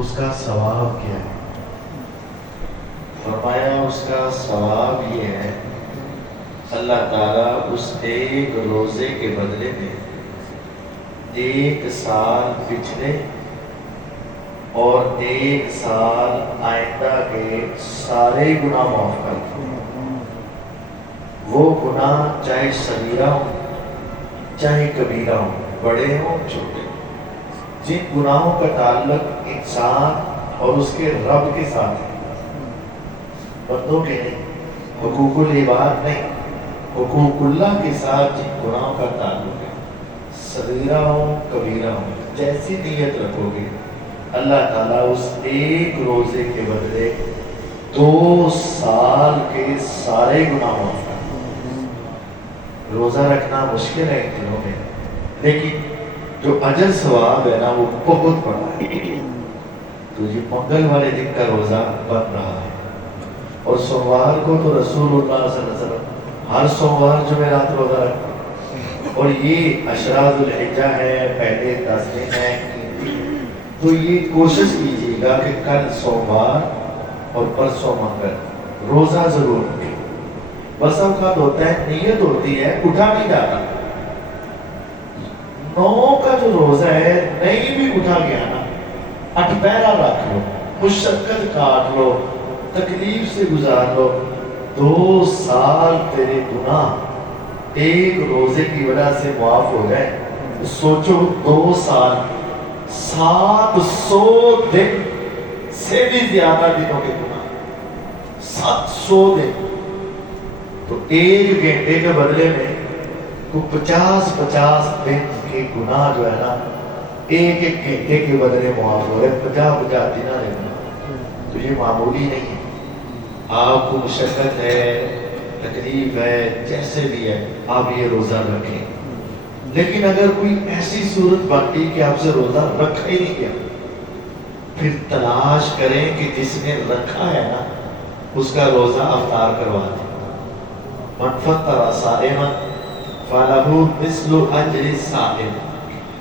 اس کا ثواب کیا ہے؟ فرمایا اس کا ثواب یہ ہے اللہ تعالیٰ اس ایک روزے کے بدلے میں 1 سال پچھلے اور 1 سال آئندہ کے سارے گناہ معاف کر دیں۔ وہ گناہ چاہے صغیرہ ہوں چاہے کبیرہ ہوں، بڑے ہوں چھوٹے ہوں، جن گناہوں کا تعلق انسان اور اس کے رب کے ساتھ ہے، بندوں کے نہیں، حقوق العباد نہیں، حقوق اللہ کے ساتھ جن گناہوں کا تعلق ہے، صغیرہ ہوں کبیرہ ہوں، جیسی نیت رکھو گے اللہ تعالیٰ اس ایک روزے کے بدلے 2 سال کے سارے گناہ معاف کر دیں۔ روزہ رکھنا مشکل ہے ان دنوں میں، لیکن جو اجر ثواب ہے نا وہ بہت بڑا ہے۔ تو یہ منگل والے دن کا روزہ بن رہا ہے، اور سوموار کو تو رسول اللہ صلی اللہ علیہ وسلم ہر سوموار جمعرات روزہ رکھتے ہیں، اور یہ اشراط الحجہ ہے، پہلے 10 دن ہے، تو یہ کوشش کیجیے گا کہ کل سوموار اور پرسوں منگل روزہ ضرور رکھیں۔ بس اوقات ہوتا ہے نیت ہوتی ہے اٹھا نہیں جاتا، 9 کا جو روزہ ہے نہیں بھی اٹھا گیا نا، 8 پہرا رکھ لو، مشقت کاٹ لو، تکلیف سے گزار لو، 2 سال تیرے گناہ ایک روزے کی وجہ سے معاف ہو جائے۔ سوچو 2 سال 700 دن سے بھی زیادہ دنوں کے گناہ، 700 دن، تو 1 گھنٹے کے بدلے میں تو 50 دن کے گناہ جو ہے نا 1 گھنٹے کے بدلے معاف ہو رہے، 50 دن ہے گناہ۔ تو یہ معمولی نہیں ہے، آپ کو مشقت ہے، تکلیف ہے، جیسے بھی ہے آپ یہ روزہ رکھیں۔ لیکن اگر کوئی ایسی صورت بنتی کہ آپ سے روزہ رکھا ہی نہیں گیا، پھر تلاش کریں کہ جس نے رکھا ہے نا اس کا روزہ افطار کروا دیں۔ من فطر صائما فلہ مثل اجر الصائم،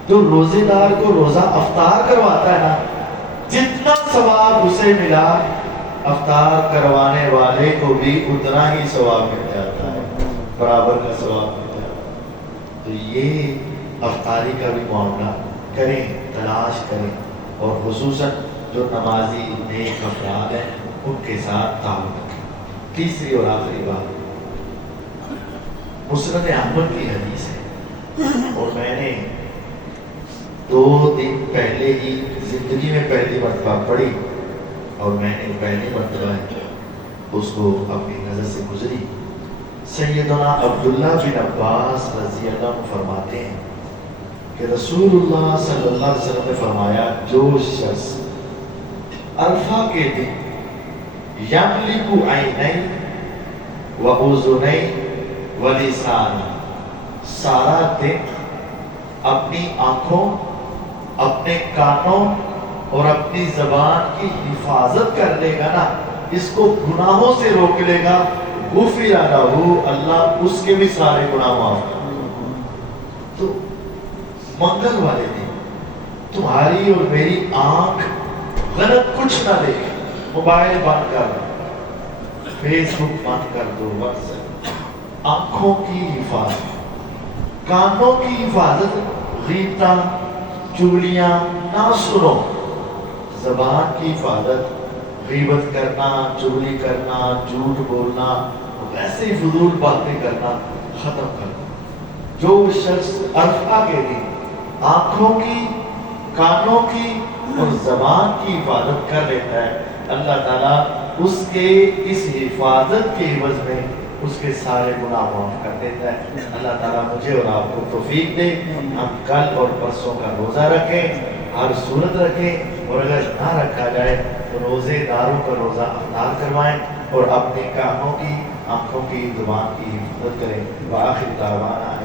جو روزے دار کو روزہ افطار کرواتا ہے نا جتنا ثواب اسے ملا، افطار کروانے والے کو بھی اتنا ہی ثواب مل جاتا ہے، برابر کا ثواب مل جاتا ہے۔ تو یہ افطاری کا بھی معاملہ کریں، تلاش کریں، اور خصوصاً جو نمازی نیک افراد ہیں ان کے ساتھ تعلق رکھیں۔ تیسری اور آخری بات، مسند احمد کی حدیث ہے، اور میں نے 2 دن پہلے ہی زندگی میں پہلی مرتبہ پڑھی، اور میں نے پہلی مرتبہ اس کو اپنی نظر سے گزری۔ سیدنا عبداللہ بن عباس رضی اللہ عنہ فرماتے ہیں کہ رسول اللہ صلی اللہ علیہ وسلم نے فرمایا، جو شخص عرفہ کے دن یملک عینین و اذنین و لسان، سارا دن اپنی آنکھوں، اپنے کانوں اور اپنی زبان کی حفاظت کر لے گا نا، اس کو گناہوں سے روک لے گا، غفر لہ، اللہ اس کے بھی سارے گناہ معاف کر دے گا۔ تو منگل والے دن تمہاری اور میری آنکھ غلط کچھ نہ دیکھے، موبائل بند کر دو، فیس بک بند کر دو، واٹس ایپ، آنکھوں کی حفاظت، کانوں کی حفاظت، غیبتاں چگلیاں نہ سنو، زبان کی حفاظت، غیبت کرنا، چگلی کرنا، جھوٹ بولنا، ویسے ہی فضول باتیں کرنا ختم کر دو۔ جو شخص عرفہ کے دن آنکھوں کی، کانوں کی اور زبان کی حفاظت کر لیتا ہے، اللہ تعالیٰ اس کے اس حفاظت کے عوض میں اس کے سارے گناہ معاف کر دیتا ہے۔ اللہ تعالیٰ مجھے اور آپ کو توفیق دے، ہم کل اور پرسوں کا روزہ رکھیں، ہر صورت رکھیں، اور اگر نہ رکھا جائے تو روزے داروں کا روزہ افطار کروائیں، اور اپنے کانوں کی، آنکھوں کی، زبان کی حفاظت کریں۔ وآخر دعوانا